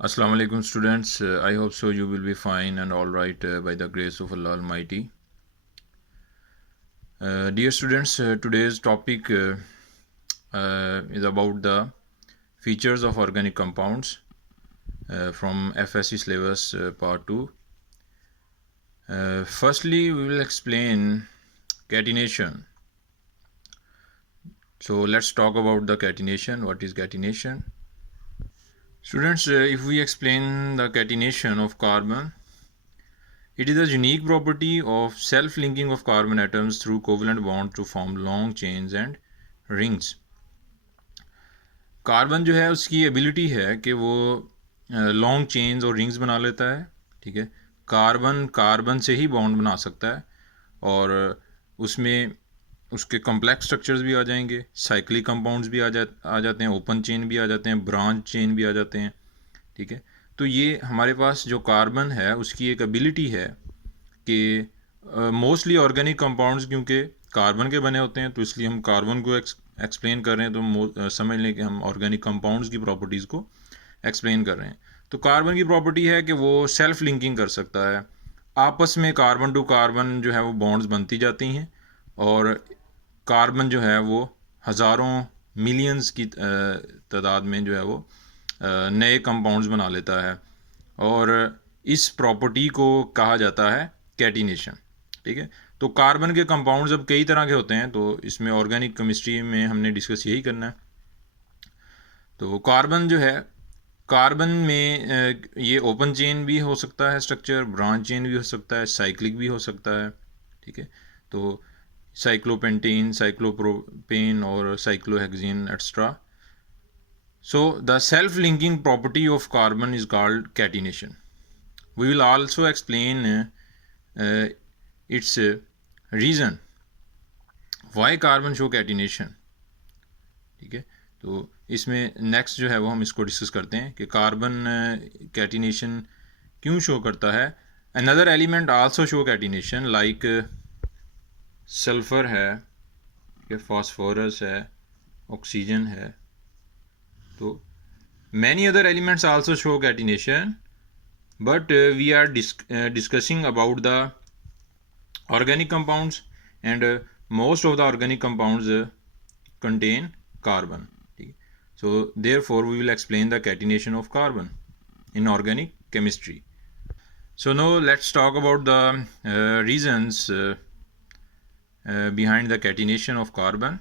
Assalamu alaikum students. I hope so you will be fine and all right by the grace of Allah Almighty. Dear students, today's topic is about the features of organic compounds from FSC syllabus part 2. Firstly, we will explain catenation. So let's talk about the catenation. What is catenation? Students, if we explain the catenation of carbon, it is a unique property of self-linking of carbon atoms through covalent bonds to form long chains and rings. Carbon जो है उसकी ability है कि वो long chains और rings बना लेता है. ठीक है, कार्बन कार्बन से ही बॉन्ड बना सकता है और उसमें उसके कॉम्प्लेक्स स्ट्रक्चर्स भी आ जाएंगे, साइक्लिक कंपाउंड्स भी आ जाते हैं, ओपन चेन भी आ जाते हैं, ब्रांच चेन भी आ जाते हैं. ठीक है, तो ये हमारे पास जो कार्बन है उसकी एक एबिलिटी है कि मोस्टली ऑर्गेनिक कंपाउंड्स क्योंकि कार्बन के बने होते हैं तो इसलिए हम कार्बन को एक्सप्लेन कर रहे हैं, तो समझ लें कि हम ऑर्गेनिक कंपाउंड्स की प्रॉपर्टीज़ को एक्सप्लेन कर रहे हैं. तो कार्बन की प्रॉपर्टी है कि वो सेल्फ लिंकिंग कर सकता है, आपस में कार्बन टू कार्बन जो है वो बॉन्ड्स बनती जाती हैं और कार्बन जो है वो हज़ारों मिलियंस की तादाद में जो है वो नए कंपाउंड्स बना लेता है और इस प्रॉपर्टी को कहा जाता है कैटिनेशन. ठीक है, तो कार्बन के कंपाउंड्स अब कई तरह के होते हैं, तो इसमें ऑर्गेनिक केमिस्ट्री में हमने डिस्कस यही करना है. तो कार्बन जो है, कार्बन में ये ओपन चेन भी हो सकता है स्ट्रक्चर, ब्रांच चेन भी हो सकता है, साइक्लिक भी हो सकता है. ठीक है, तो साइक्लोपेंटेन, साइक्लोप्रोपेन और cyclohexane extra. So the self-linking property of carbon is called catenation. We will also explain its reason why carbon show catenation. ठीक है, तो इसमें नेक्स्ट जो है वो हम इसको डिस्कस करते हैं कि कार्बन कैटिनेशन क्यों शो करता है. Another element also show catenation like sulphur है, फॉस्फोरस है, ऑक्सीजन है. तो many other elements also show catenation, but we are discussing about the organic compounds, and most of the organic compounds contain carbon. So therefore we will explain the catenation of carbon in organic chemistry. So now let's talk about the reasons behind the catenation of carbon.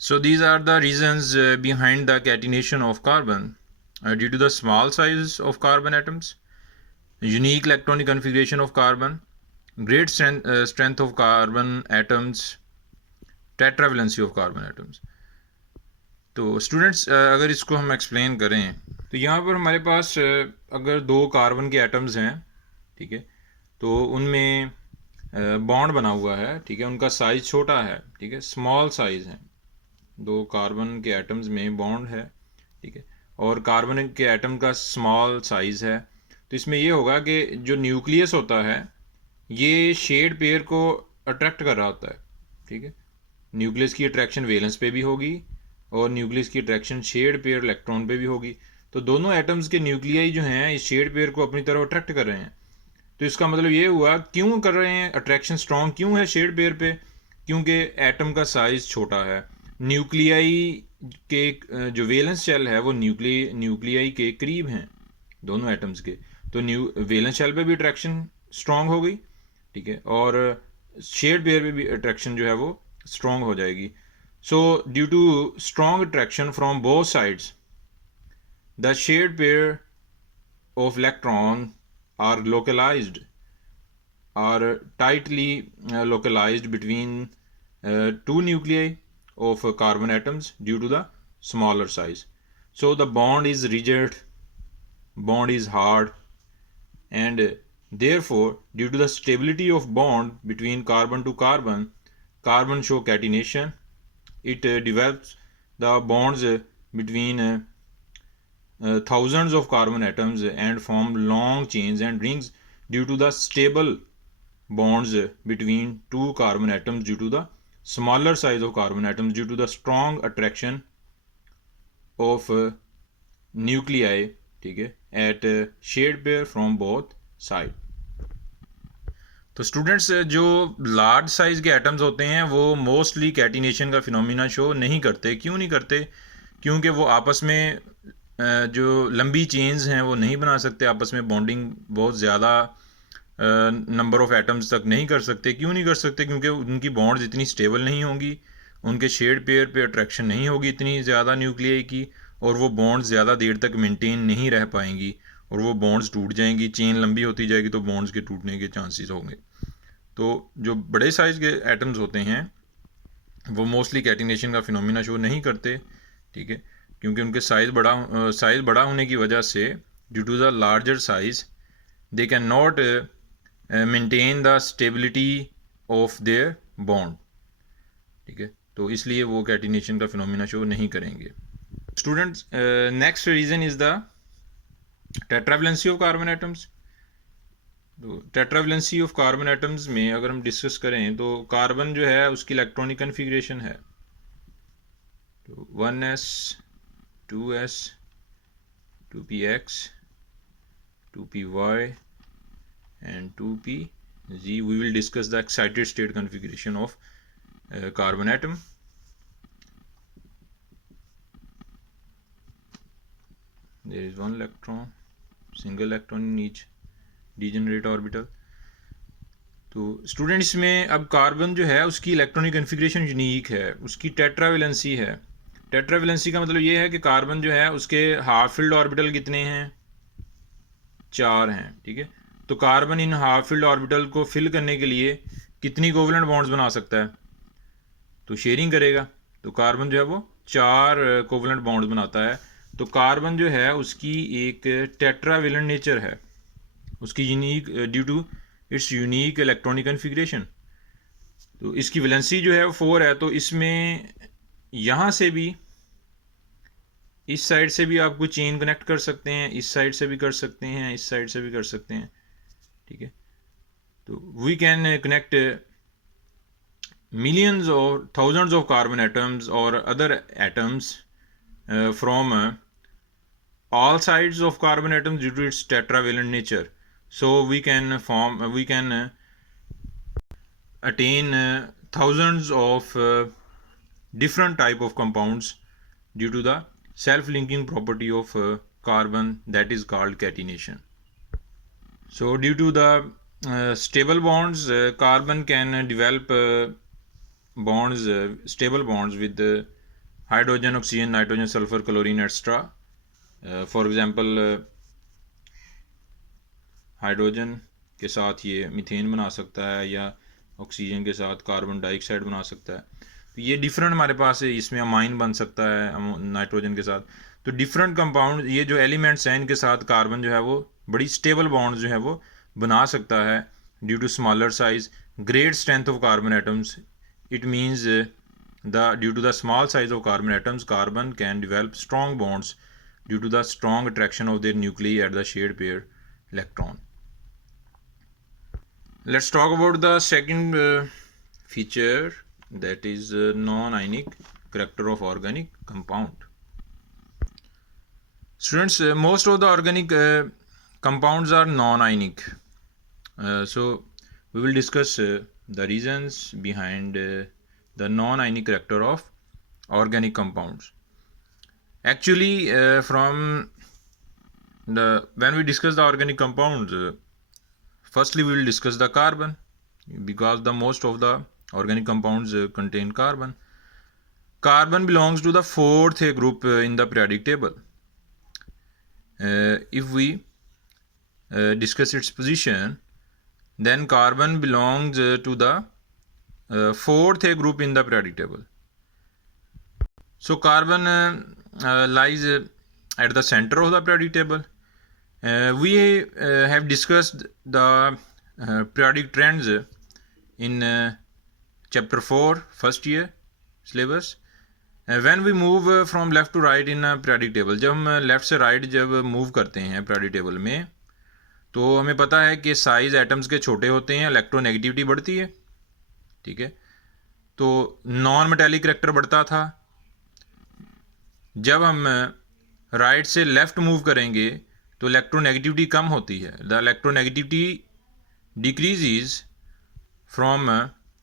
So these are the reasons behind the catenation of carbon. Due to the small size of carbon atoms, unique electronic configuration of carbon, great strength of carbon atoms, tetravalency of carbon atoms. तो students अगर इसको हम explain करें तो यहाँ पर हमारे पास अगर दो कार्बन के एटम्स हैं, ठीक है, तो उनमें बॉन्ड बना हुआ है. ठीक है, उनका साइज़ छोटा है, ठीक है, स्मॉल साइज़ है. दो कार्बन के एटम्स में बॉन्ड है, ठीक है, और कार्बन के एटम का स्मॉल साइज़ है. तो इसमें ये होगा कि जो न्यूक्लियस होता है ये शेड पेयर को अट्रैक्ट कर रहा होता है. ठीक है, न्यूक्लियस की अट्रैक्शन वैलेंस पे भी होगी और न्यूक्लियस की अट्रैक्शन शेड पेयर इलेक्ट्रॉन पे भी होगी. तो दोनों एटम्स के न्यूक्लियाई जो हैं इस शेड पेयर को अपनी तरफ अट्रैक्ट कर रहे हैं. तो इसका मतलब ये हुआ, क्यों कर रहे हैं, अट्रैक्शन स्ट्रॉन्ग क्यों है शेड पेयर पे, क्योंकि एटम का साइज़ छोटा है. न्यूक्लियाई के जो वैलेंस शेल है वो न्यूक्लियाई के करीब हैं दोनों एटम्स के, तो वैलेंस शेल पे भी अट्रैक्शन स्ट्रॉन्ग हो गई. ठीक है, और शेड पेयर पे भी अट्रैक्शन जो है वो स्ट्रॉन्ग हो जाएगी. So due to strong attraction from both sides, the shared pair of electron are localized, are tightly localized between two nuclei of carbon atoms due to the smaller size. So the bond is rigid, bond is hard, and therefore due to the stability of bond between carbon to carbon, carbon show catenation. It develops the bonds between thousands of carbon atoms and form long chains and rings due to the stable bonds between two carbon atoms due to the smaller size of carbon atoms due to the strong attraction of nuclei ठीक है, at shared pair from both side. तो students, जो large size के atoms होते हैं वो mostly catenation का phenomena show नहीं करते। क्यों नहीं करते? क्योंकि वो आपस में जो लंबी चेन्स हैं वो नहीं बना सकते, आपस में बॉन्डिंग बहुत ज़्यादा नंबर ऑफ एटम्स तक नहीं कर सकते। क्यों नहीं कर सकते? क्योंकि उनकी बॉन्ड्स इतनी स्टेबल नहीं होंगी, उनके शेड पेयर पे अट्रैक्शन नहीं होगी इतनी ज़्यादा न्यूक्लियाई की, और वो बॉन्ड्स ज़्यादा देर तक मेंटेन नहीं रह पाएंगी, और वो बॉन्ड्स टूट जाएंगी। चेन लंबी होती जाएगी तो बॉन्ड्स के टूटने के चांसेस होंगे। तो जो बड़े साइज़ के एटम्स होते हैं वो मोस्टली कैटिनेशन का फिनोमिना शो नहीं करते, ठीक है, क्योंकि उनके साइज़ बड़ा होने की वजह से, due to the larger size, they can not maintain the stability of their bond, ठीक है, तो इसलिए वो कैटिनेशन का फिनोमिना शो नहीं करेंगे। Students, next reason is the tetravalency of carbon atoms. तो टेट्रावैलेंसी ऑफ कार्बन एटम्स में अगर हम डिस्कस करें तो कार्बन जो है उसकी इलेक्ट्रॉनिक कन्फिग्रेशन है तो 1s 2s 2px 2py and 2pz. We will discuss the excited state configuration of carbon atom. There is one electron, single electron in each degenerate orbital. तो स्टूडेंट्स में अब कार्बन जो है उसकी इलेक्ट्रॉनिक कन्फिग्रेशन यूनिक है, उसकी tetravalency है। Tetravalency का मतलब ये है कि कार्बन जो है उसके हाफ फिल्ड ऑर्बिटल कितने हैं? 4 हैं, ठीक है। तो carbon in half filled orbital को फिल करने के लिए कितनी कोवलेंट बॉन्ड्स बना सकता है? तो शेयरिंग करेगा। तो कार्बन जो है वो 4 कोवलेंट बॉन्ड्स बनाता है। तो कार्बन जो है उसकी एक टेट्रावैलेंट नेचर है, उसकी unique, due to its unique electronic configuration. तो इसकी वैलेंसी जो है वो 4 है। तो इसमें यहाँ से भी, इस साइड से भी आपको चेन कनेक्ट कर सकते हैं, इस साइड से भी कर सकते हैं, इस साइड से भी कर सकते हैं, ठीक है। तो we can connect millions or thousands of carbon atoms or other atoms from all sides of carbon atoms due to its tetravalent nature. So we can attain thousands of different type of compounds due to the self-linking property of carbon, that is called catenation. So due to the stable bonds, carbon can develop stable bonds with hydrogen, oxygen, nitrogen, sulfur, chlorine, etc. For example, hydrogen के साथ ये methane बना सकता है, या oxygen के साथ carbon dioxide बना सकता है। तो ये डिफरेंट हमारे पास है, इसमें अमाइन बन सकता है नाइट्रोजन के साथ। तो डिफरेंट कंपाउंड, ये जो एलिमेंट्स हैं इनके साथ कार्बन जो है वो बड़ी स्टेबल बॉन्ड जो है वो बना सकता है due to smaller size, great strength of carbon atoms. It means due to the small size of carbon atoms, carbon can develop strong bonds due to the strong attraction of their nuclei at the shared pair electron. Let's talk about the second feature, that is non-ionic character of organic compound. Students, most of the organic compounds are non-ionic. So we will discuss the reasons behind the non-ionic character of organic compounds. Actually, when we discuss the organic compounds, firstly we will discuss the carbon, because the most of the organic compounds contain carbon. Carbon belongs to the 4th group in the periodic table. If we discuss its position, then carbon belongs to the 4th group in the periodic table. So carbon lies at the center of the periodic table. We have discussed the periodic trends in chapter 4 first year syllabus. When we move from left to right in a periodic table, जब हम left से right जब move करते हैं periodic table में, तो हमें पता है कि साइज एटम्स के छोटे होते हैं, इलेक्ट्रोनेगेटिविटी बढ़ती है, ठीक है। तो नॉन मेटेलिक करैक्टर बढ़ता था। जब हम राइट से लेफ्ट मूव करेंगे तो इलेक्ट्रोनेगेटिविटी कम होती है। The electronegativity decreases from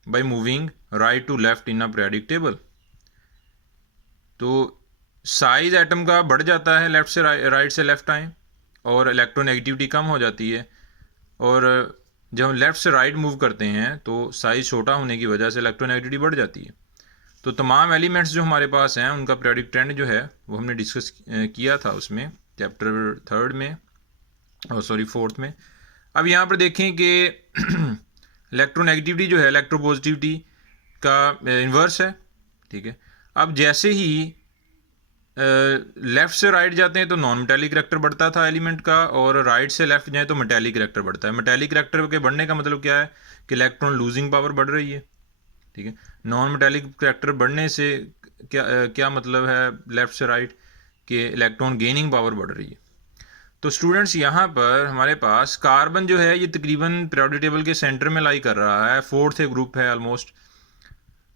by moving right to left in a periodic table. तो साइज एटम का बढ़ जाता है लेफ्ट से राइट से लेफ्ट आए, और इलेक्ट्रोनेगेटिविटी कम हो जाती है। और जब हम लेफ़्ट से राइट मूव करते हैं तो साइज़ छोटा होने की वजह से इलेक्ट्रोनेगेटिविटी बढ़ जाती है। तो तमाम एलिमेंट्स जो हमारे पास हैं उनका पीरियोडिक ट्रेंड जो है वो हमने डिस्कस किया था उसमें चैप्टर 3 में, और सॉरी 4 में। अब यहाँ पर देखें कि इलेक्ट्रोनेगेटिविटी जो है इलेक्ट्रोपॉजिटिविटी का इन्वर्स है, ठीक है। अब जैसे ही लेफ़्ट से राइट जाते हैं तो नॉन मेटेलिक करैक्टर बढ़ता था एलिमेंट का, और राइट से लेफ़्ट जाए तो मेटेलिक करैक्टर बढ़ता है। मेटेलिक करैक्टर के बढ़ने का मतलब क्या है कि इलेक्ट्रॉन लूजिंग पावर बढ़ रही है, ठीक है। नॉन मेटेलिक करैक्टर बढ़ने से क्या मतलब है लेफ़्ट से राइट, कि इलेक्ट्रॉन गेनिंग पावर बढ़ रही है। तो स्टूडेंट्स यहाँ पर हमारे पास कार्बन जो है ये तकरीबन पीरियोडिक टेबल के सेंटर में लाई कर रहा है, 4th ग्रुप है ऑलमोस्ट।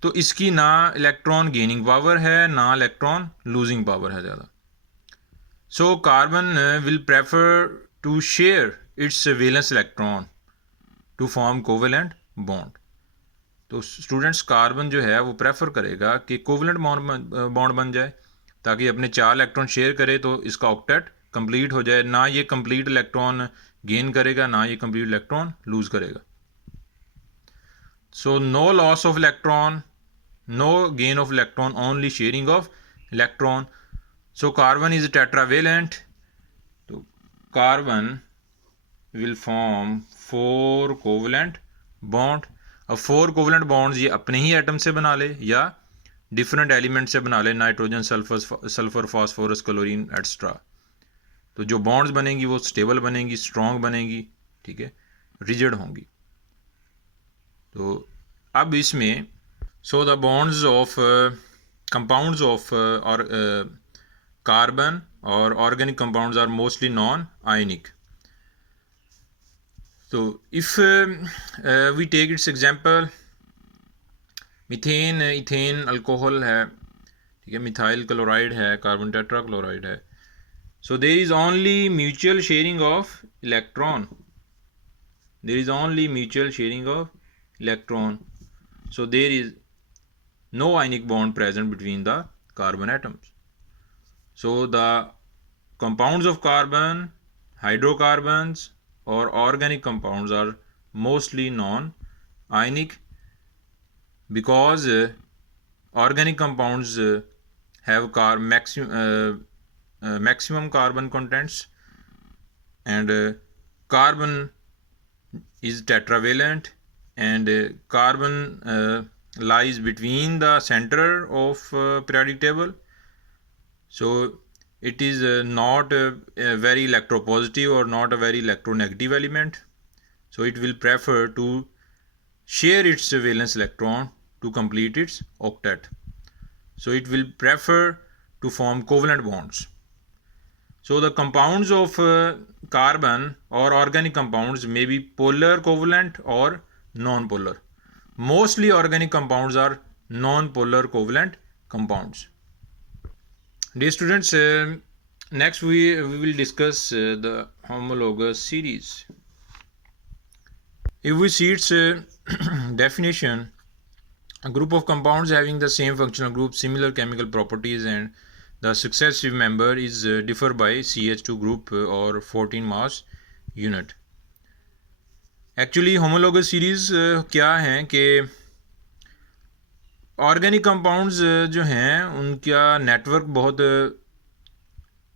तो इसकी ना इलेक्ट्रॉन गेनिंग पावर है ना इलेक्ट्रॉन लूजिंग पावर है ज़्यादा। So carbon will prefer to share its valence electron to form covalent bond. तो स्टूडेंट्स कार्बन जो है वो प्रेफर करेगा कि कोवेलेंट बॉन्ड बन जाए ताकि अपने 4 इलेक्ट्रॉन शेयर करे तो इसका ऑक्टेट कंप्लीट हो जाए। ना ये कंप्लीट इलेक्ट्रॉन गेन करेगा ना ये कंप्लीट इलेक्ट्रॉन लूज करेगा। So no loss of electron, no gain of electron, only sharing of electron. So carbon is tetravalent. So carbon will form 4 covalent bond. अब 4 covalent bonds ये अपने ही atom से बना ले या डिफरेंट एलिमेंट से बना ले, nitrogen, sulphur, phosphorus, chlorine etcetera. तो जो बॉन्ड्स बनेंगी वो स्टेबल बनेंगी, स्ट्रॉन्ग बनेंगी, ठीक है, रिजिड होंगी। तो अब इसमें so the bonds of compounds of or carbon or organic compounds are mostly non-ionic. So if we take its example, methane, ethane alcohol है, ठीक है, मिथाइल क्लोराइड है, कार्बन टेट्रा क्लोराइड है। So there is only mutual sharing of electron. There is only mutual sharing of electron. So there is no ionic bond present between the carbon atoms. So the compounds of carbon, hydrocarbons or organic compounds are mostly non-ionic because organic compounds have maximum carbon contents, and carbon is tetravalent, and carbon lies between the center of periodic table. So it is not a very electropositive or not a very electronegative element. So it will prefer to share its valence electron to complete its octet. So it will prefer to form covalent bonds. So the compounds of carbon or organic compounds may be polar covalent or non-polar. Mostly organic compounds are non-polar covalent compounds. Dear students, next we will discuss the homologous series. If we see its definition, a group of compounds having the same functional group, similar chemical properties, and the successive member is differ by CH2 group or 14 mass unit. Actually homologous series क्या हैं कि organic compounds जो हैं उनका network बहुत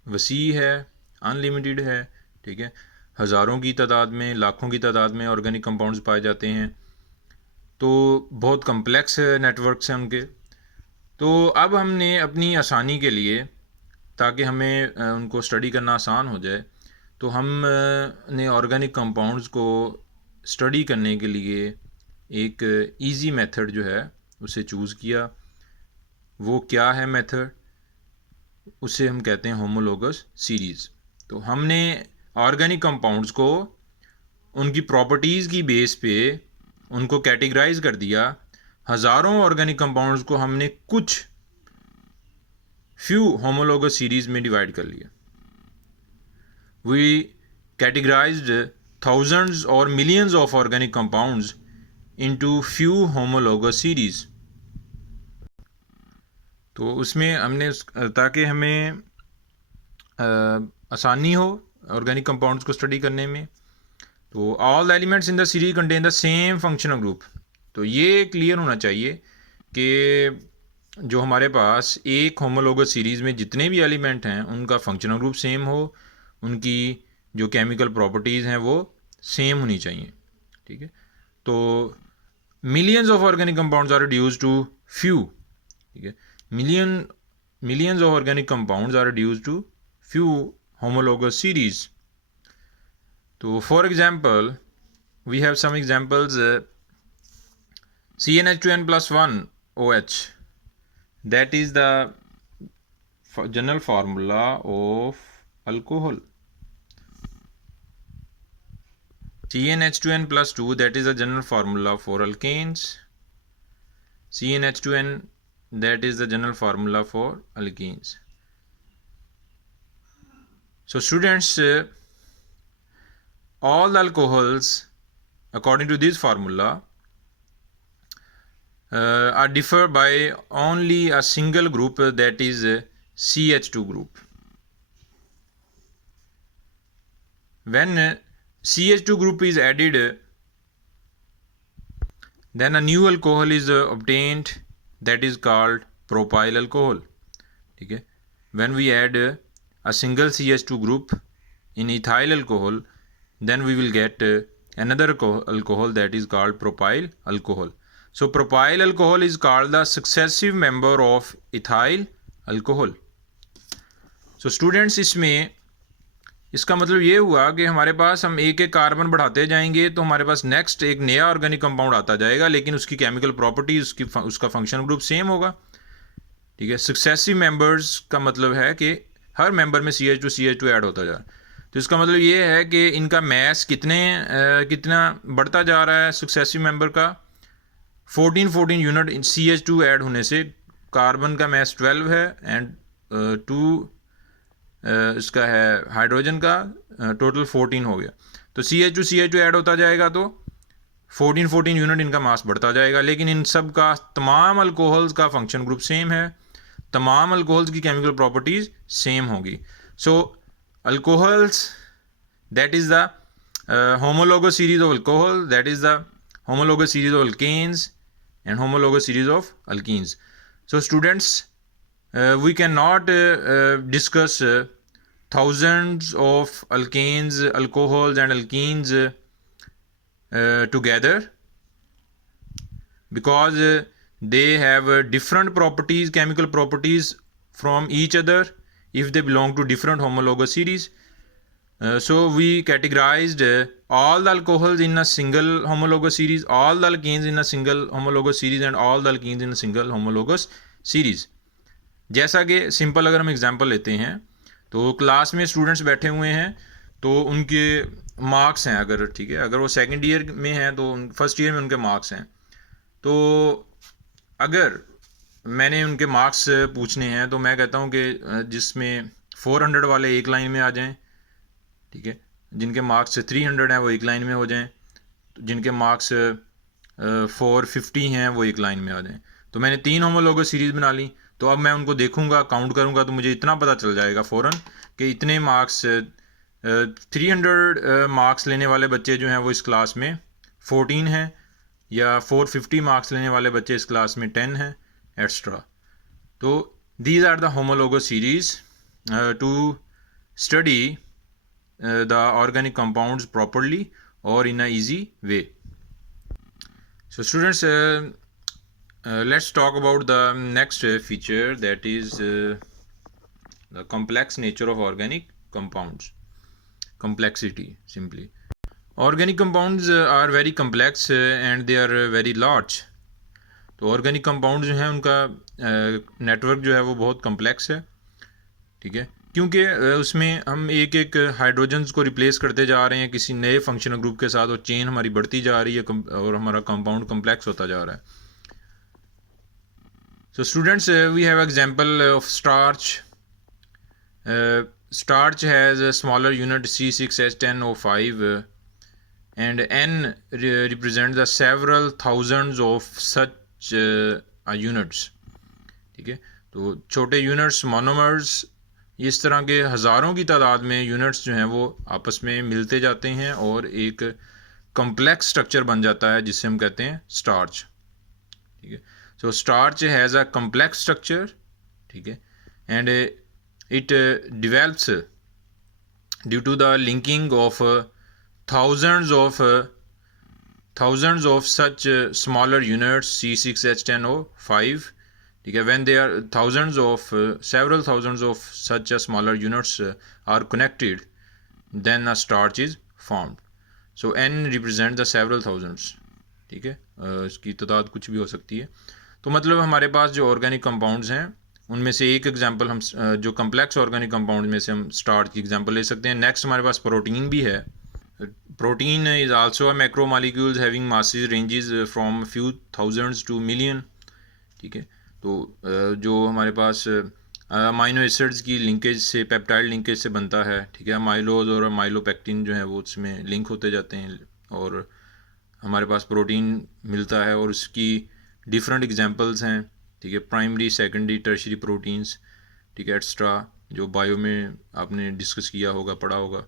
वसी है, unlimited है, ठीक है। हज़ारों की तादाद में, लाखों की तादाद में ऑर्गेनिक कंपाउंड्स पाए जाते हैं। तो बहुत कम्प्लेक्स नेटवर्क्स हैं उनके। तो अब हमने अपनी आसानी के लिए, ताकि हमें उनको स्टडी करना आसान हो जाए, तो हमने ऑर्गेनिक कंपाउंड्स को स्टडी करने के लिए एक इजी मेथड जो है उसे चूज़ किया। वो क्या है मेथड? उसे हम कहते हैं होमोलोगस सीरीज़। तो हमने ऑर्गेनिक कंपाउंड्स को उनकी प्रॉपर्टीज़ की बेस पे उनको कैटेगराइज कर दिया। हज़ारों ऑर्गेनिक कंपाउंड्स को हमने कुछ फ्यू होमोलोगस सीरीज़ में डिवाइड कर लिया। we categorized thousands or millions of organic compounds into few homologous series. तो उसमें हमने ताकि हमें आसानी हो ऑर्गेनिक कंपाउंड्स को स्टडी करने में, तो all elements in the series contain the same functional group. तो ये क्लियर होना चाहिए कि जो हमारे पास एक होमोलोगस सीरीज़ में जितने भी एलिमेंट हैं उनका फंक्शनल ग्रुप सेम हो, उनकी जो केमिकल प्रॉपर्टीज़ हैं वो सेम होनी चाहिए. ठीक है, तो millions of organic compounds are reduced to few. ठीक है, millions of organic compounds are reduced to few homologous series. So for example, we have some examples. CnH2n plus 1 OH, that is the general formula of alcohol. CnH2n plus 2, that is the general formula for alkanes. CnH2n, that is the general formula for alkenes. So students, all the alcohols according to this formula are differ by only a single group, that is CH2 group. When CH2 group is added, then a new alcohol is obtained, that is called propyl alcohol. ठीक है, when we add a single CH2 group in ethyl alcohol, then we will get another alcohol that is called propyl alcohol. So propyl alcohol is called the successive member of ethyl alcohol. So students, इसमें इसका मतलब ये हुआ कि हमारे पास हम एक एक कार्बन बढ़ाते जाएंगे तो हमारे पास नेक्स्ट एक नया ऑर्गेनिक कंपाउंड आता जाएगा, लेकिन उसकी केमिकल प्रॉपर्टीज उसका फंक्शनल ग्रुप सेम होगा. ठीक है, सक्सेसिव मेंबर्स का मतलब है कि हर मेंबर में CH2 ऐड होता जा रहा है. तो इसका मतलब ये है कि इनका मैस कितना बढ़ता जा रहा है. सक्सेसिव मेंबर का 14 यूनिट CH2 ऐड होने से कार्बन का मैस 12 है एंड 2 इसका है हाइड्रोजन का, टोटल 14 हो गया. तो CH2 ऐड होता जाएगा तो 14 यूनिट इनका मास बढ़ता जाएगा, लेकिन इन सब का तमाम अल्कोहल्स का फंक्शन ग्रुप सेम है, तमाम अल्कोहल्स की केमिकल प्रॉपर्टीज सेम होगी. So alcohols, that is the homologous series of alcohol, that is the homologous series of alkanes and homologous series of alkenes. So students, we cannot discuss thousands of alkanes, alcohols and alkenes together, because they have different properties, chemical properties from each other if they belong to different homologous series. So we categorized all the alcohols in a single homologous series, all the alkanes in a single homologous series and all the alkenes in a single homologous series. जैसा कि simple अगर हम example लेते हैं तो class में students बैठे हुए हैं तो उनके मार्क्स हैं, अगर ठीक है, अगर वो सेकंड ईयर में हैं तो फर्स्ट ईयर में उनके मार्क्स हैं. तो अगर मैंने उनके मार्क्स पूछने हैं तो मैं कहता हूं कि जिसमें 400 वाले एक लाइन में आ जाएं. ठीक है, जिनके मार्क्स 300 हैं वो एक लाइन में हो जाएं, जिनके मार्क्स 450 हैं वो एक लाइन में आ जाएं. तो मैंने 3 होमोलोगस सीरीज बना ली. तो अब मैं उनको देखूंगा, काउंट करूंगा, तो मुझे इतना पता चल जाएगा फ़ौरन कि इतने मार्क्स 300 मार्क्स लेने वाले बच्चे जो हैं वो इस क्लास में 14 हैं, या 450 मार्क्स लेने वाले बच्चे इस क्लास में 10 हैं, एक्स्ट्रा. तो these are the homologous series to study the organic compounds properly और in a easy way. So students, let's talk about the next feature, that is the complex nature of organic compounds. Complexity, simply. Organic compounds are very complex and they are very large. तो organic compound जो हैं उनका network जो है वो बहुत complex है. ठीक है, क्योंकि उसमें हम एक एक हाइड्रोजन्स को रिप्लेस करते जा रहे हैं किसी नए फंक्शनल ग्रुप के साथ, और चेन हमारी बढ़ती जा रही है और हमारा कंपाउंड कम्प्लेक्स होता जा रहा है. So students, we have example of starch. starch has a smaller unit C6H10O5 and N represents the several thousands of such units. ठीक है, तो छोटे यूनिट्स मोनोमर्स इस तरह के हज़ारों की तादाद में यूनिट्स जो हैं वो आपस में मिलते जाते हैं और एक कम्प्लेक्स स्ट्रक्चर बन जाता है जिसे हम कहते हैं स्टार्च. ठीक है, so starch has a complex structure. ठीक है, and it develops due to the linking of thousands of such smaller units C6H10O5. ठीक है, when there are several thousands of such smaller units are connected, then a starch is formed. So N represents the several thousands. ठीक है, इसकी तादाद कुछ भी हो सकती है. तो मतलब हमारे पास जो ऑर्गेनिक कंपाउंड्स हैं उनमें से एक एग्जांपल हम जो कम्प्लेक्स ऑर्गेनिक कंपाउंड में से हम स्टार्च की एग्जांपल ले सकते हैं. नेक्स्ट हमारे पास प्रोटीन भी है. Protein is also a macromolecules having masses ranges from few thousands to million. ठीक है, तो जो हमारे पास अमाइनो एसिड्स की लिंकेज से पेप्टाइड लिंकेज से बनता है. ठीक है, माइलोज और माइलोपेक्टिन जो है वो उसमें लिंक होते जाते हैं और हमारे पास प्रोटीन मिलता है और उसकी डिफरेंट एग्जांपल्स हैं. ठीक है, प्राइमरी सेकेंडरी टर्शरी प्रोटीन्स. ठीक है, एक्स्ट्रा जो बायो में आपने डिस्कस किया होगा, पढ़ा होगा.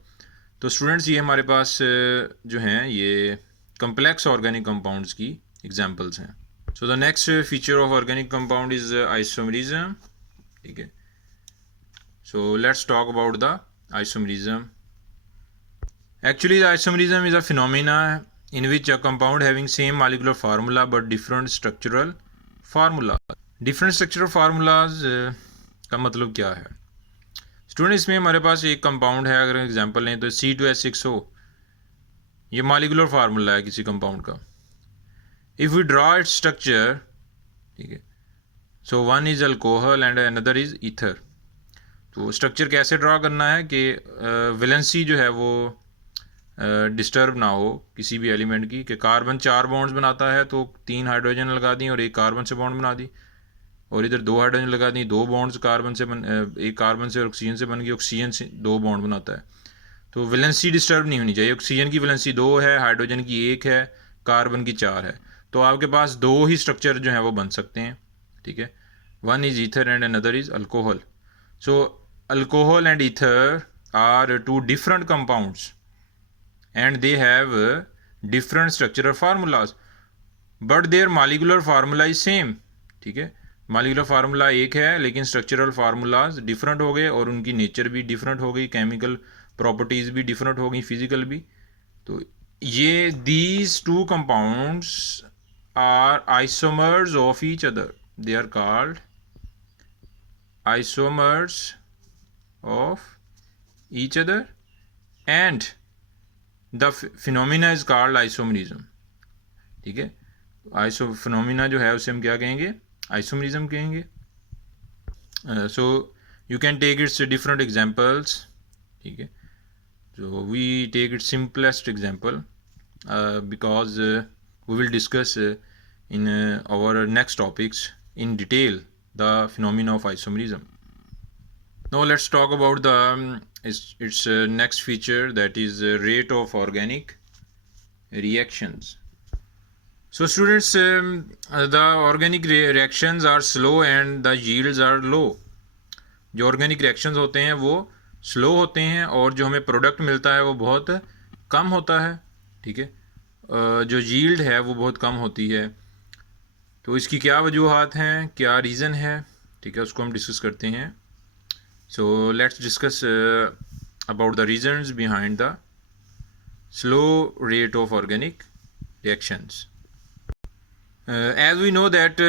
तो स्टूडेंट्स ये हमारे पास जो हैं ये कम्प्लेक्स ऑर्गेनिक कंपाउंड्स की एग्जांपल्स हैं. So the next feature of organic compound is isomerism. ठीक है, सो let's talk about the isomerism. Actually the isomerism is a phenomena in which a compound having same molecular formula but different structural formula. Different structural formulas का मतलब क्या है student? इसमें हमारे पास एक compound है, अगर एग्जांपल लें तो C2H6O, ये मॉलिकुलर फार्मूला है किसी कंपाउंड का. If we draw its structure, ठीक है, so one is alcohol and another is ether. तो स्ट्रक्चर कैसे ड्रॉ करना है कि वैलेंसी जो है वो डिस्टर्ब ना हो किसी भी एलिमेंट की. कि कार्बन 4 बॉन्ड्स बनाता है तो 3 हाइड्रोजन लगा दी और एक कार्बन से बॉन्ड बना दी, और इधर 2 हाइड्रोजन लगा दी, 2 बॉन्ड्स कार्बन से एक कार्बन से और ऑक्सीजन से बन गई, ऑक्सीजन से 2 बॉन्ड बनाता है. तो वैलेंसी डिस्टर्ब नहीं होनी चाहिए. ऑक्सीजन की वैलेंसी 2 है, हाइड्रोजन की 1 है, कार्बन की 4 है, तो आपके पास 2 ही स्ट्रक्चर जो है वो बन सकते हैं. ठीक है, one is ether and another is alcohol. So alcohol and ether are 2 different compounds and they have different structural formulas but their molecular formula is same. ठीक है, मॉलिकुलर फार्मूला एक है लेकिन स्ट्रक्चरल फार्मूलाज डिफरेंट हो गए और उनकी nature भी डिफरेंट हो गई, केमिकल प्रॉपर्टीज़ भी डिफरेंट हो गई, फिजिकल भी. तो ये these 2 compounds are isomers of each other. They are called isomers of each other and the phenomena is called isomerism. ठीक है, फिनोमिना जो है उसे हम क्या कहेंगे? आइसोमरिज्म कहेंगे. So you can take its different examples. ठीक है, so we take its simplest example because we will discuss in our next topics in detail the phenomena of isomerism. Now let's talk about the its next feature, that is rate of organic reactions. So students, the organic reactions are slow and the yields are low. जो organic reactions होते हैं वो slow होते हैं और जो हमें product मिलता है वो बहुत कम होता है. ठीक है, जो यील्ड है वो बहुत कम होती है. तो इसकी क्या वजूहात हैं, क्या रीज़न है, ठीक है, उसको हम डिस्कस करते हैं. So let's discuss about the reasons behind the slow rate of organic reactions. As we know that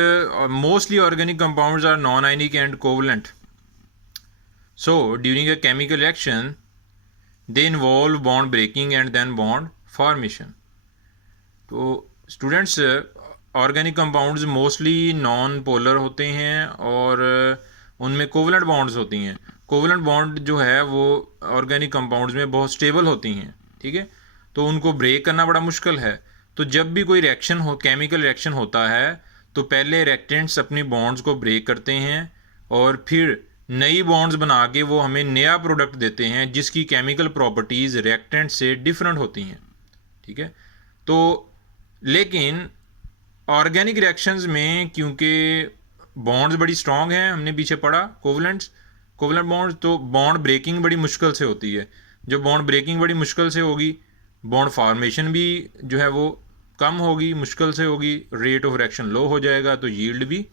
mostly organic compounds are non-ionic and covalent. So during a chemical reaction, they involve bond breaking and then bond formation. तो students, organic compounds mostly non polar होते हैं और उनमें covalent bonds होती हैं. Covalent bond जो है वो ऑर्गेनिक कंपाउंड्स में बहुत स्टेबल होती हैं. ठीक है, तो उनको ब्रेक करना बड़ा मुश्किल है. तो जब भी कोई रिएक्शन हो, केमिकल रिएक्शन होता है, तो पहले रिएक्टेंट्स अपनी बॉन्ड्स को ब्रेक करते हैं और फिर नई बॉन्ड्स बना के वो हमें नया प्रोडक्ट देते हैं जिसकी केमिकल प्रॉपर्टीज़ रिएक्टेंट से डिफरेंट होती हैं, ठीक है। तो लेकिन ऑर्गेनिक रिएक्शंस में क्योंकि बॉन्ड्स बड़ी स्ट्रांग हैं, हमने पीछे पढ़ा कोवलेंट बॉन्ड्स, तो बॉन्ड ब्रेकिंग बड़ी मुश्किल से होती है। जब बॉन्ड ब्रेकिंग बड़ी मुश्किल से होगी, बॉन्ड फॉर्मेशन भी जो है वो कम होगी, मुश्किल से होगी, रेट ऑफ रिएक्शन लो हो जाएगा, तो यील्ड भी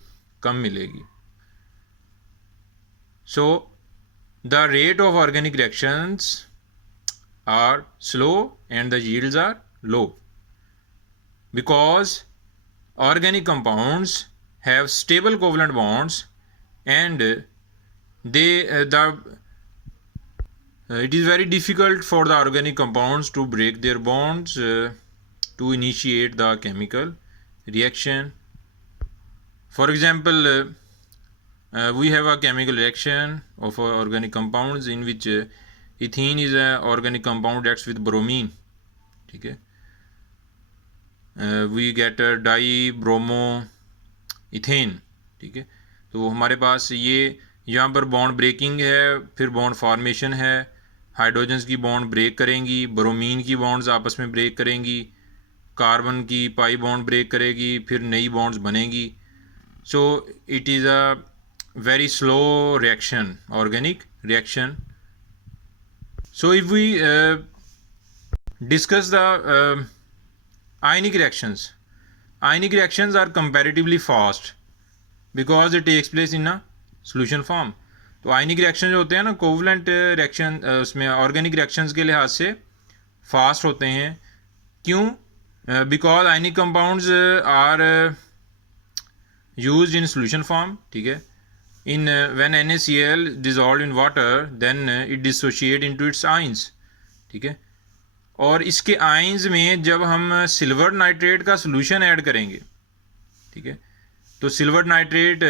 कम मिलेगी। So the rate of organic reactions are slow and the yields are low because organic compounds have stable covalent bonds and they it is very difficult for the organic compounds to break their bonds to initiate the chemical reaction. For example, we have a chemical reaction of organic compounds in which ethene is an organic compound reacts with bromine, ठीक है। We get di bromo ethane, ठीक है। तो हमारे पास ये यहाँ पर bond breaking है, फिर बॉन्ड फॉर्मेशन है, हाइड्रोजन्स की बॉन्ड ब्रेक करेंगी, ब्रोमीन की बॉन्ड्स आपस में ब्रेक करेंगी, कार्बन की पाई बॉन्ड ब्रेक करेगी, फिर नई बॉन्ड्स बनेंगी। So it is a very slow reaction, organic reaction. So if we discuss the ionic reactions are comparatively fast because it takes place in a solution form. तो आयनिक reaction जो होते हैं ना, covalent reaction उसमें organic reactions के लिहाज से fast होते हैं। क्यों? Because ionic compounds are used in solution form, ठीक है। In when NaCl dissolved in water then it dissociate into its ions, ठीक है। और इसके आइंस में जब हम सिल्वर नाइट्रेट का सोल्यूशन ऐड करेंगे, ठीक है, तो silver nitrate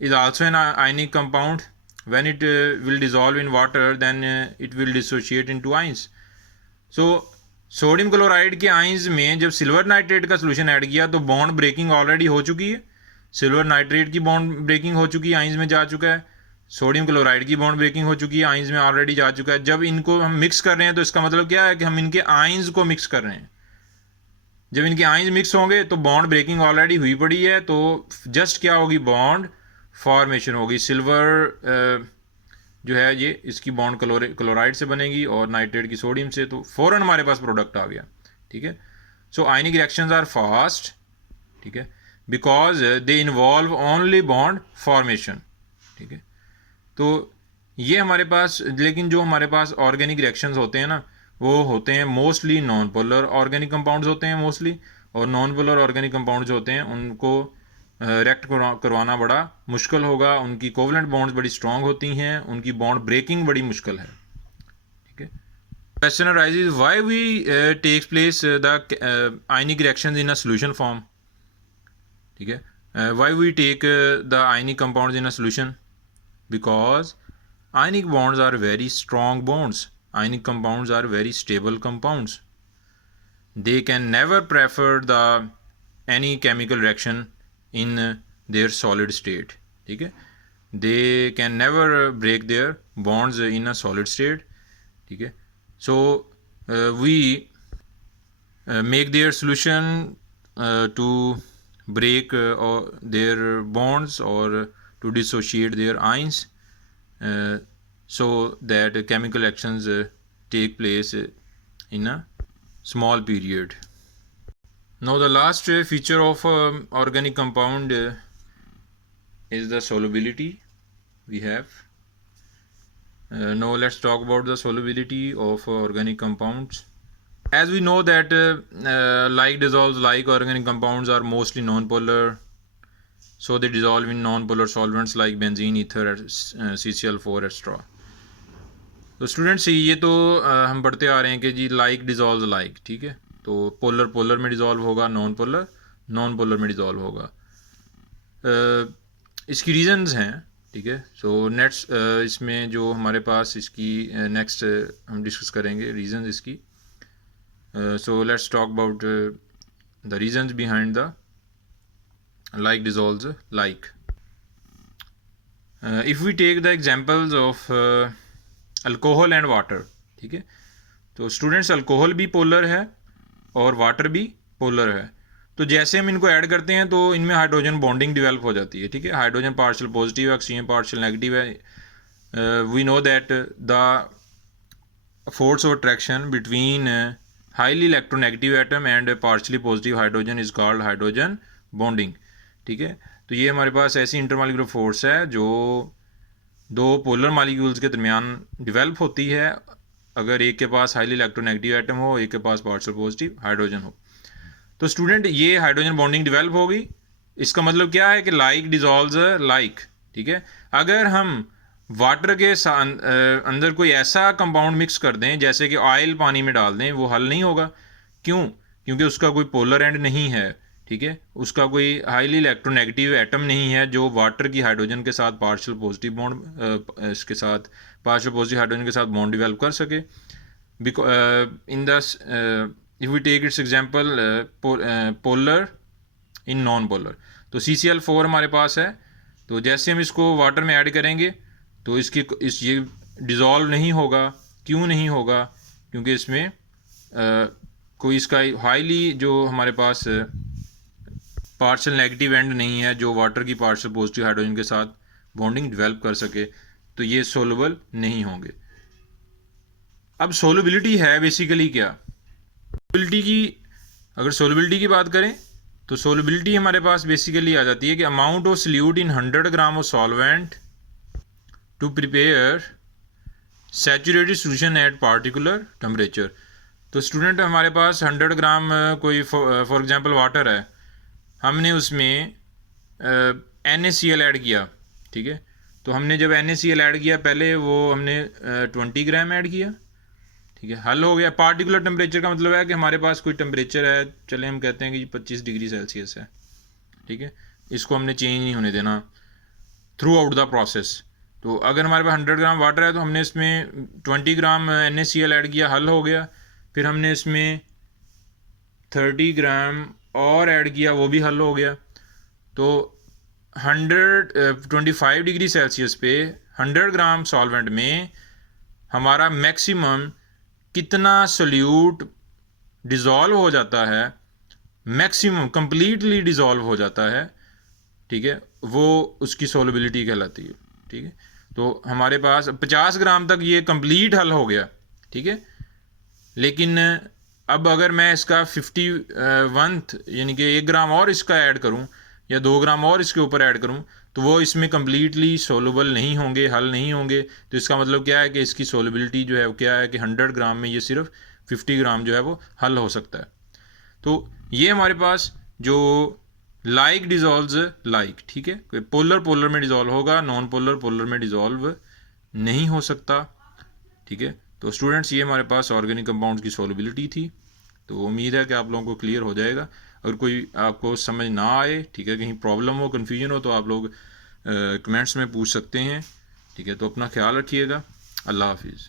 is also an ionic compound. When it will dissolve in water then it will dissociate into ions. So sodium chloride के आइंस में जब सिल्वर नाइट्रेट का सोल्यूशन ऐड किया तो बॉन्ड ब्रेकिंग ऑलरेडी हो चुकी है, सिल्वर नाइट्रेट की बॉन्ड ब्रेकिंग हो चुकी है, आइंस में जा चुका है, सोडियम क्लोराइड की बॉन्ड ब्रेकिंग हो चुकी है, आइंस में ऑलरेडी जा चुका है। जब इनको हम मिक्स कर रहे हैं तो इसका मतलब क्या है कि हम इनके आइंस को मिक्स कर रहे हैं। जब इनके आइंस मिक्स होंगे तो बॉन्ड ब्रेकिंग ऑलरेडी हुई पड़ी है, तो जस्ट क्या होगी, बॉन्ड फॉर्मेशन होगी। सिल्वर जो है ये इसकी बॉन्ड क्लोराइड से बनेगी और नाइट्रेट की सोडियम से, तो फ़ौरन हमारे पास प्रोडक्ट आ गया, ठीक है। सो आयनिक रिएक्शंस आर फास्ट, ठीक है, because they involve only bond formation, ठीक है। तो ये हमारे पास, लेकिन जो हमारे पास ऑर्गेनिक रिएक्शंस होते हैं ना, वो होते हैं mostly non polar organic compounds होते हैं मोस्टली, और नॉन पोलर ऑर्गेनिक कंपाउंड्स होते हैं उनको रिएक्ट करवाना बड़ा मुश्किल होगा। उनकी कोवलेंट बॉन्ड्स बड़ी स्ट्रांग होती हैं, उनकी बॉन्ड ब्रेकिंग बड़ी मुश्किल है, ठीक है। Question arises why we takes place the ionic reactions in a solution form, ठीक है। Why we take the ionic compounds in a solution, because ionic bonds are very strong bonds. Ionic compounds are very stable compounds. They can never prefer the any chemical reaction in their solid state, ठीक है। They can never break their bonds in a solid state, ठीक है। So we make their solution to break their bonds or to dissociate their ions, so that chemical actions take place in a small period. Now the last feature of organic compound is the solubility we have. Now let's talk about the solubility of organic compounds. As we know that like dissolves like organic compounds are mostly non-polar, so they dissolve in non-polar solvents like benzene, ether, CCl4 etc. तो students ये तो हम पढ़ते आ रहे हैं कि जी like dissolve like, ठीक है। तो पोलर पोलर में डिजॉल्व होगा, नॉन पोलर नॉन पोलर में डिजॉल्व होगा। इसकी रीजंस हैं, ठीक है। सो नेक्स्ट इसमें जो हमारे पास इसकी नेक्स्ट हम डिस्कस करेंगे रीजंस इसकी। So let's talk about the reasons behind the like dissolves like. If we take the examples of alcohol and water, ठीक है, तो स्टूडेंट्स अल्कोहल भी पोलर है और वाटर भी पोलर है। तो जैसे हम इनको ऐड करते हैं तो इनमें हाइड्रोजन बॉन्डिंग डेवलप हो जाती है, ठीक है, हाइड्रोजन पार्शियल पॉजिटिव है, ऑक्सीजन पार्शियल नेगेटिव है। We know that the force of attraction between highly electronegative atom and partially positive hydrogen is called hydrogen bonding, ठीक है। तो ये हमारे पास ऐसी इंटरमॉलिक्यूलर फोर्स है जो दो पोलर मॉलिक्यूल्स के दरमियान डेवलप होती है अगर एक के पास हाईली इलेक्ट्रोनेगेटिव एटम हो, एक के पास पार्शियल पॉजिटिव हाइड्रोजन हो। तो स्टूडेंट ये हाइड्रोजन बॉन्डिंग डेवलप होगी, इसका मतलब क्या है कि लाइक डिजॉल्व्स लाइक, ठीक है। अगर हम वाटर के अंदर कोई ऐसा कंपाउंड मिक्स कर दें जैसे कि ऑयल पानी में डाल दें, वो हल नहीं होगा। क्यों? क्योंकि उसका कोई पोलर एंड नहीं है, ठीक है, उसका कोई हाईली इलेक्ट्रोनेगेटिव एटम नहीं है जो वाटर की हाइड्रोजन के साथ पार्शियल पॉजिटिव बॉन्ड इसके साथ पार्शियल पॉजिटिव हाइड्रोजन के साथ बॉन्ड डेवलप कर सके। In the if we take its example polar in non polar, तो CCl4 हमारे पास है, तो जैसे हम इसको वाटर में ऐड करेंगे तो ये डिज़ोल्व नहीं होगा। क्यों नहीं होगा? क्योंकि इसमें कोई इसका हाईली जो हमारे पास पार्शियल नेगेटिव एंड नहीं है जो वाटर की पार्शियल पॉजिटिव हाइड्रोजन के साथ बॉन्डिंग डेवलप कर सके, तो ये सोलुबल नहीं होंगे। अब सोलबिलिटी है बेसिकली क्या? अगर सोलबिलिटी की बात करें तो सोलबिलिटी हमारे पास बेसिकली आ जाती है कि amount of solute in 100 gram of solvent to prepare saturated solution at particular temperature. तो स्टूडेंट हमारे पास 100 ग्राम कोई फॉर एग्जांपल वाटर है, हमने उसमें NaCl ऐड किया, ठीक है। तो हमने जब NaCl ऐड किया पहले वो हमने 20 ग्राम ऐड किया, ठीक है, हल हो गया। पार्टिकुलर टेम्परेचर का मतलब है कि हमारे पास कोई टेम्परेचर है, चले हम कहते हैं कि 25 डिग्री सेल्सियस है, ठीक है, इसको हमने चेंज नहीं होने देना थ्रू आउट द प्रोसेस। तो अगर हमारे पास 100 ग्राम वाटर है तो हमने इसमें 20 ग्राम NaCl ऐड किया, हल हो गया। फिर हमने इसमें 30 ग्राम और ऐड किया, वो भी हल हो गया। तो 125 डिग्री सेल्सियस पे 100 ग्राम सॉल्वेंट में हमारा मैक्सिमम कितना सोल्यूट डिज़ोल्व हो जाता है, मैक्सिमम कंप्लीटली डिज़ोल्व हो जाता है, ठीक है, वो उसकी सोलबिलिटी कहलाती है, ठीक है। तो हमारे पास 50 ग्राम तक ये कंप्लीट हल हो गया, ठीक है। लेकिन अब अगर मैं इसका 51th यानी कि 1 ग्राम और इसका ऐड करूं या 2 ग्राम और इसके ऊपर ऐड करूं तो वो इसमें कम्प्लीटली सोलबल नहीं होंगे, हल नहीं होंगे। तो इसका मतलब क्या है कि इसकी सोलबिलिटी जो है वो क्या है कि 100 ग्राम में ये सिर्फ 50 ग्राम जो है वो हल हो सकता है। तो ये हमारे पास जो लाइक डिज़ोल्व लाइक, ठीक है, कोई पोलर में डिज़ोल्व होगा, नॉन पोलर में डिज़ोल्व नहीं हो सकता, ठीक है। तो स्टूडेंट्स ये हमारे पास ऑर्गेनिक कंपाउंड्स की सोलबिलिटी थी। तो उम्मीद है कि आप लोगों को क्लियर हो जाएगा। अगर कोई आपको समझ ना आए, ठीक है, कहीं प्रॉब्लम हो, कन्फ्यूजन हो, तो आप लोग कमेंट्स में पूछ सकते हैं, ठीक है। तो अपना ख्याल रखिएगा। अल्लाह हाफिज़।